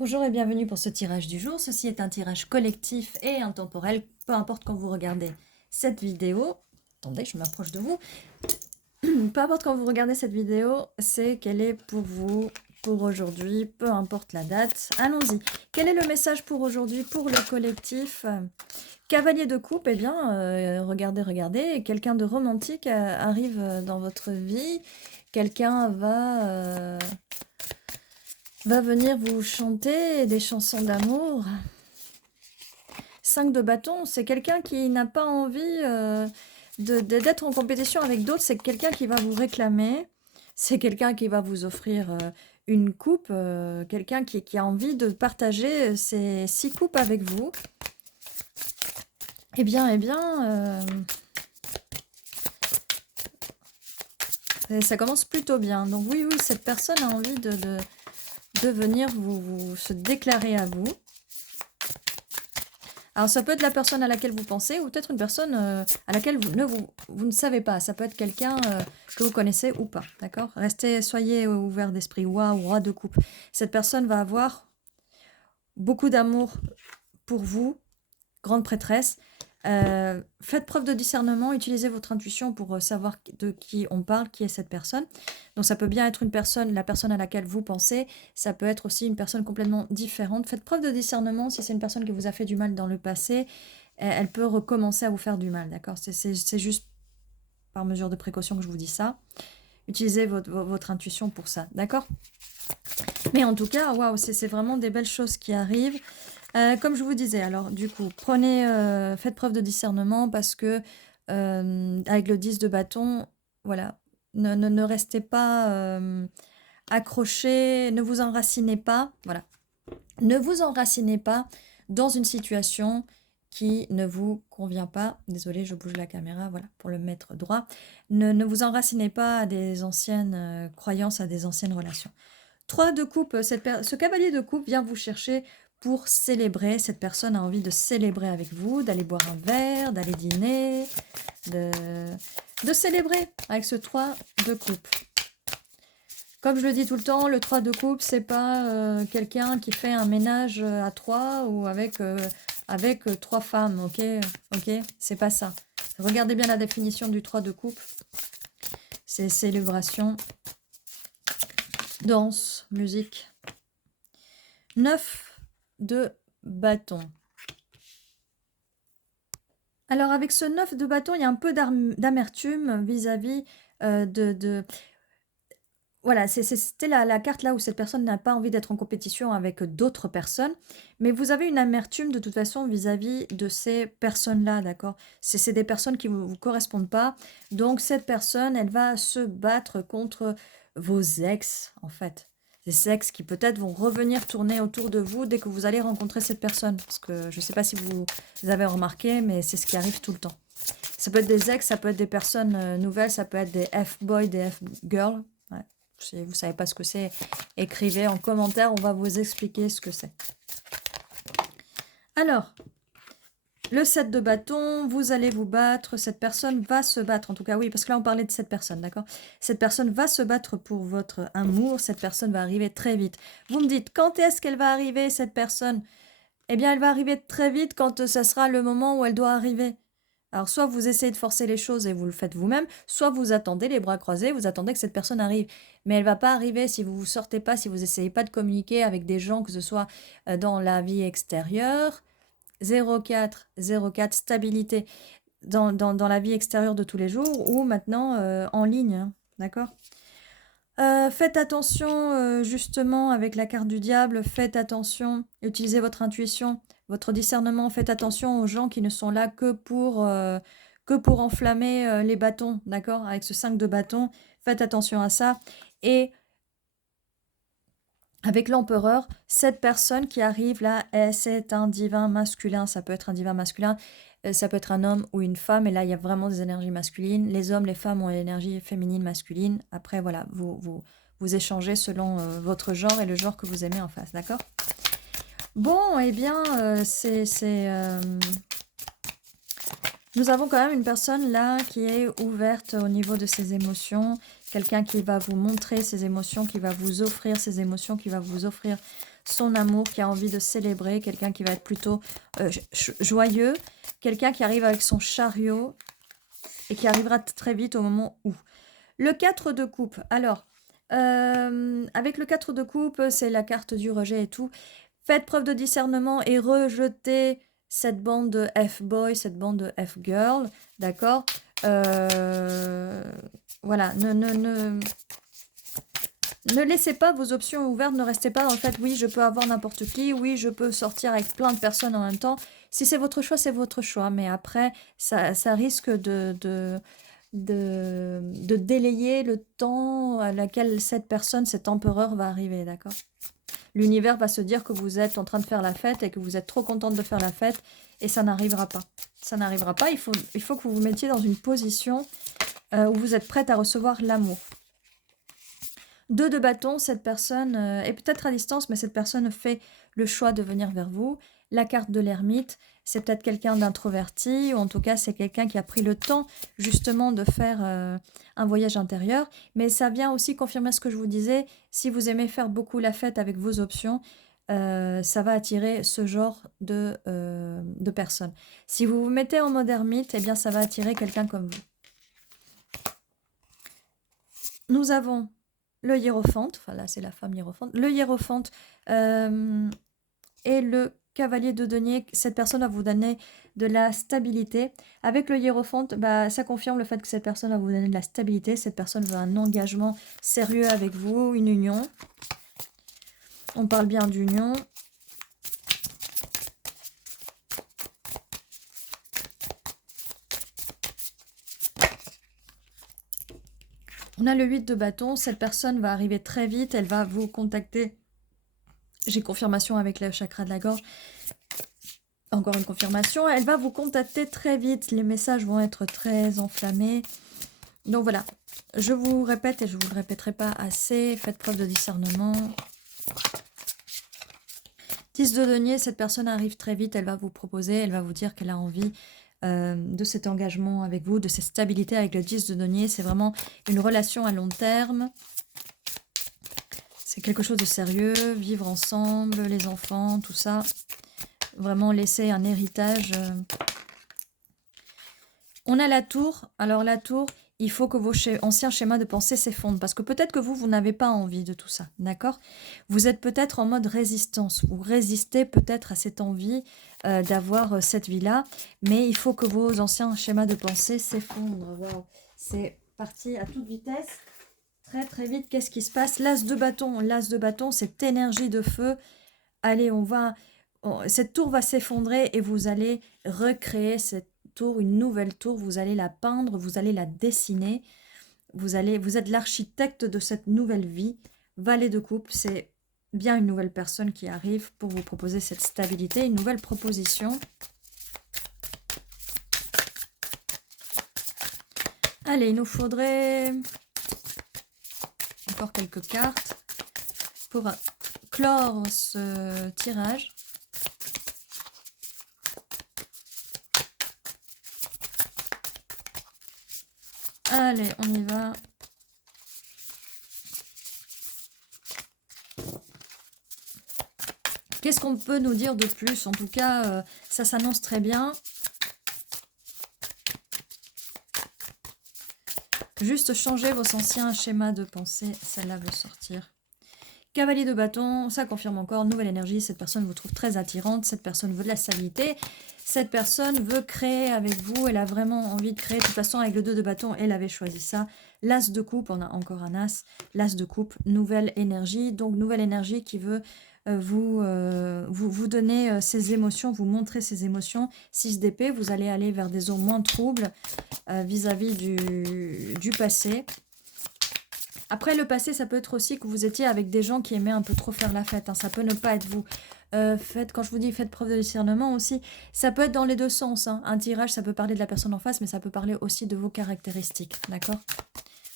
Bonjour et bienvenue pour ce tirage du jour. Ceci est un tirage collectif et intemporel, peu importe quand vous regardez cette vidéo. Attendez, je m'approche de vous. Peu importe quand vous regardez cette vidéo, c'est qu'elle est pour vous, pour aujourd'hui, peu importe la date. Allons-y. Quel est le message pour aujourd'hui, pour le collectif? Cavalier de coupe, eh bien, regardez, quelqu'un de romantique arrive dans votre vie. Quelqu'un va venir vous chanter des chansons d'amour. 5 de bâton, c'est quelqu'un qui n'a pas envie d'être en compétition avec d'autres. C'est quelqu'un qui va vous réclamer. C'est quelqu'un qui va vous offrir une coupe. Quelqu'un qui a envie de partager ces 6 coupes avec vous. Ça commence plutôt bien. Donc oui, cette personne a envie de venir se déclarer à vous. Alors ça peut être la personne à laquelle vous pensez ou peut-être une personne à laquelle vous ne savez pas. Ça peut être quelqu'un que vous connaissez ou pas, d'accord? Soyez ouverts d'esprit. Waouh, roi de coupe. Cette personne va avoir beaucoup d'amour pour vous, grande prêtresse. Faites preuve de discernement, utilisez votre intuition pour savoir de qui on parle, qui est cette personne. Donc ça peut bien être une personne, la personne à laquelle vous pensez, ça peut être aussi une personne complètement différente. Faites preuve de discernement. Si c'est une personne qui vous a fait du mal dans le passé, elle peut recommencer à vous faire du mal, d'accord? C'est juste par mesure de précaution que je vous dis ça. Utilisez votre intuition pour ça, d'accord? Mais en tout cas, waouh, c'est vraiment des belles choses qui arrivent. Comme je vous disais, alors du coup, faites preuve de discernement parce que avec le 10 de bâton, voilà, ne restez pas accrochés, ne vous enracinez pas, voilà. Ne vous enracinez pas dans une situation qui ne vous convient pas. Désolée, je bouge la caméra, voilà, pour le mettre droit. Ne vous enracinez pas à des anciennes croyances, à des anciennes relations. 3 de coupe, ce cavalier de coupe vient vous chercher pour célébrer. Cette personne a envie de célébrer avec vous, d'aller boire un verre, d'aller dîner, de célébrer avec ce 3 de coupe. Comme je le dis tout le temps, le 3 de coupe, c'est pas quelqu'un qui fait un ménage à 3 ou avec 3 femmes, ok? Ok, c'est pas ça. Regardez bien la définition du 3 de coupe. C'est célébration, danse, musique. 9 de bâton. Alors avec ce 9 de bâton, il y a un peu d'amertume vis-à-vis Voilà, c'était la carte là où cette personne n'a pas envie d'être en compétition avec d'autres personnes, mais vous avez une amertume de toute façon vis-à-vis de ces personnes-là, d'accord? C'est des personnes qui ne vous correspondent pas, donc cette personne, elle va se battre contre vos ex, en fait. Des ex qui peut-être vont revenir tourner autour de vous dès que vous allez rencontrer cette personne, parce que je ne sais pas si vous avez remarqué, mais c'est ce qui arrive tout le temps. Ça peut être des ex, ça peut être des personnes nouvelles, ça peut être des F-boys, des F-girls. Ouais. Si vous ne savez pas ce que c'est, écrivez en commentaire, on va vous expliquer ce que c'est. Alors, le 7 de bâton, vous allez vous battre, cette personne va se battre, en tout cas oui, parce que là on parlait de cette personne, d'accord? Cette personne va se battre pour votre amour, cette personne va arriver très vite. Vous me dites, quand est-ce qu'elle va arriver cette personne? Eh bien elle va arriver très vite quand ça sera le moment où elle doit arriver. Alors, soit vous essayez de forcer les choses et vous le faites vous-même, soit vous attendez les bras croisés, vous attendez que cette personne arrive. Mais elle ne va pas arriver si vous ne vous sortez pas, si vous n'essayez pas de communiquer avec des gens, que ce soit dans la vie extérieure. 04, 04, stabilité dans la vie extérieure de tous les jours ou maintenant en ligne, hein, d'accord? Faites attention justement avec la carte du diable, faites attention, utilisez votre intuition, votre discernement, faites attention aux gens qui ne sont là que pour enflammer les bâtons, d'accord? Avec ce 5 de bâton, faites attention à ça. Et avec l'empereur, cette personne qui arrive là, c'est un divin masculin, ça peut être un divin masculin, ça peut être un homme ou une femme, et là il y a vraiment des énergies masculines. Les hommes, les femmes ont l'énergie féminine, masculine. Après voilà, vous échangez selon votre genre et le genre que vous aimez en face, d'accord? Bon, eh bien, nous avons quand même une personne là qui est ouverte au niveau de ses émotions, quelqu'un qui va vous montrer ses émotions, qui va vous offrir ses émotions, qui va vous offrir son amour, qui a envie de célébrer, quelqu'un qui va être plutôt joyeux, quelqu'un qui arrive avec son chariot et qui arrivera très vite au moment où. Le 4 de coupe, alors, avec le 4 de coupe, c'est la carte du rejet et tout. Faites preuve de discernement et rejetez cette bande de F-boy, cette bande de F-girl, d'accord. Voilà, ne laissez pas vos options ouvertes, ne restez pas dans le fait, oui, je peux avoir n'importe qui, oui, je peux sortir avec plein de personnes en même temps. Si c'est votre choix, c'est votre choix, mais après, ça risque de délayer le temps à laquelle cette personne, cet empereur va arriver, d'accord? L'univers va se dire que vous êtes en train de faire la fête et que vous êtes trop contente de faire la fête et ça n'arrivera pas. Ça n'arrivera pas, il faut que vous vous mettiez dans une position où vous êtes prête à recevoir l'amour. 2 de bâton, cette personne est peut-être à distance, mais cette personne fait le choix de venir vers vous. La carte de l'ermite, c'est peut-être quelqu'un d'introverti, ou en tout cas, c'est quelqu'un qui a pris le temps justement de faire un voyage intérieur. Mais ça vient aussi confirmer ce que je vous disais, si vous aimez faire beaucoup la fête avec vos options, ça va attirer ce genre de personnes. Si vous vous mettez en mode ermite, eh bien, ça va attirer quelqu'un comme vous. Nous avons le hiérophante, enfin là c'est la femme hiérophante, le hiérophante et le cavalier de denier, cette personne va vous donner de la stabilité. Avec le hiérophante, ça confirme le fait que cette personne va vous donner de la stabilité, cette personne veut un engagement sérieux avec vous, une union. On parle bien d'union. On a le 8 de bâton, cette personne va arriver très vite, elle va vous contacter. J'ai confirmation avec le chakra de la gorge. Encore une confirmation, elle va vous contacter très vite, les messages vont être très enflammés. Donc voilà, je vous répète et je ne vous le répéterai pas assez, faites preuve de discernement. 10 de denier, cette personne arrive très vite, elle va vous proposer, elle va vous dire qu'elle a envie de cet engagement avec vous, de cette stabilité avec le 10 de denier. C'est vraiment une relation à long terme. C'est quelque chose de sérieux, vivre ensemble, les enfants, tout ça. Vraiment laisser un héritage. On a la tour. Alors la tour, il faut que vos anciens schémas de pensée s'effondrent. Parce que peut-être que vous n'avez pas envie de tout ça. D'accord? Vous êtes peut-être en mode résistance. Vous résistez peut-être à cette envie d'avoir cette vie-là. Mais il faut que vos anciens schémas de pensée s'effondrent. Wow. C'est parti à toute vitesse. Très très vite. Qu'est-ce qui se passe? L'as de bâton. L'as de bâton, cette énergie de feu. Allez, cette tour va s'effondrer et vous allez recréer cette tour, une nouvelle tour. Vous allez la peindre, vous allez la dessiner. Vous êtes l'architecte de cette nouvelle vie. Valet de coupe, c'est bien une nouvelle personne qui arrive pour vous proposer cette stabilité, une nouvelle proposition. Allez, il nous faudrait encore quelques cartes pour clore ce tirage. Allez, on y va. Qu'est-ce qu'on peut nous dire de plus? En tout cas, ça s'annonce très bien. Juste changer vos anciens schémas de pensée. Celle-là veut sortir. Cavalier de bâton, ça confirme encore, nouvelle énergie, cette personne vous trouve très attirante, cette personne veut de la stabilité, cette personne veut créer avec vous, elle a vraiment envie de créer, de toute façon avec le 2 de bâton, elle avait choisi ça. L'as de coupe, on a encore un as, l'as de coupe, nouvelle énergie, donc nouvelle énergie qui veut vous donner ses émotions, vous montrer ses émotions. 6 d'épée, vous allez aller vers des eaux moins troubles vis-à-vis du passé. Après, le passé, ça peut être aussi que vous étiez avec des gens qui aimaient un peu trop faire la fête. Hein. Ça peut ne pas être vous. Quand je vous dis faites preuve de discernement aussi, ça peut être dans les deux sens. Hein. Un tirage, ça peut parler de la personne en face, mais ça peut parler aussi de vos caractéristiques. D'accord?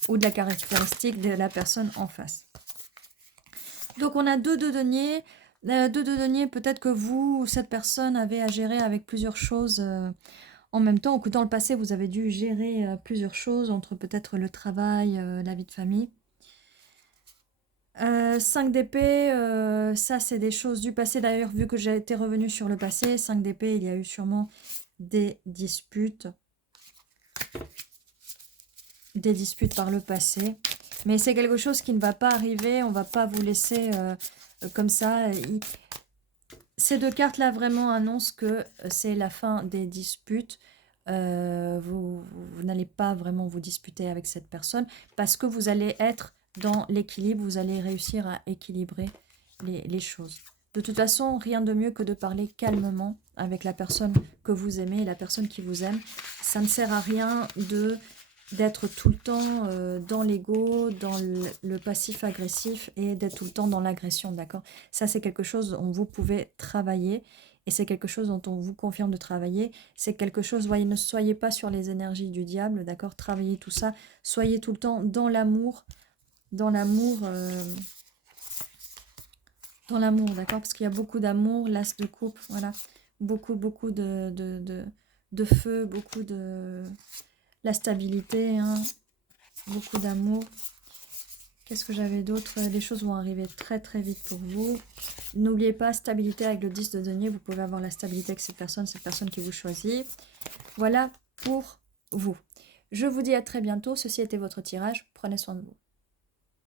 Ou de la caractéristique de la personne en face. Donc, on a 2 de denier. 2 de denier, peut-être que vous, ou cette personne, avez à gérer avec plusieurs choses en même temps. Ou que dans le passé, vous avez dû gérer plusieurs choses entre peut-être le travail, la vie de famille. 5 d'épée, ça c'est des choses du passé. D'ailleurs, vu que j'ai été revenue sur le passé, 5 d'épée, il y a eu sûrement des disputes. Des disputes par le passé. Mais c'est quelque chose qui ne va pas arriver. On va pas vous laisser comme ça. Ces deux cartes-là vraiment annoncent que c'est la fin des disputes. Vous n'allez pas vraiment vous disputer avec cette personne parce que vous allez être dans l'équilibre, vous allez réussir à équilibrer les choses. De toute façon, rien de mieux que de parler calmement avec la personne que vous aimez et la personne qui vous aime. Ça ne sert à rien d'être tout le temps dans l'ego, dans le passif agressif et d'être tout le temps dans l'agression, d'accord? Ça, c'est quelque chose dont vous pouvez travailler et c'est quelque chose dont on vous confirme de travailler. C'est quelque chose, voyez, ne soyez pas sur les énergies du diable, d'accord? Travaillez tout ça, soyez tout le temps dans l'amour, dans l'amour, d'accord? Parce qu'il y a beaucoup d'amour, l'as de coupe, voilà. Beaucoup, beaucoup de feu, beaucoup de... La stabilité, hein, beaucoup d'amour. Qu'est-ce que j'avais d'autre? Les choses vont arriver très très vite pour vous. N'oubliez pas, stabilité avec le 10 de denier. Vous pouvez avoir la stabilité avec cette personne qui vous choisit. Voilà pour vous. Je vous dis à très bientôt. Ceci était votre tirage. Prenez soin de vous.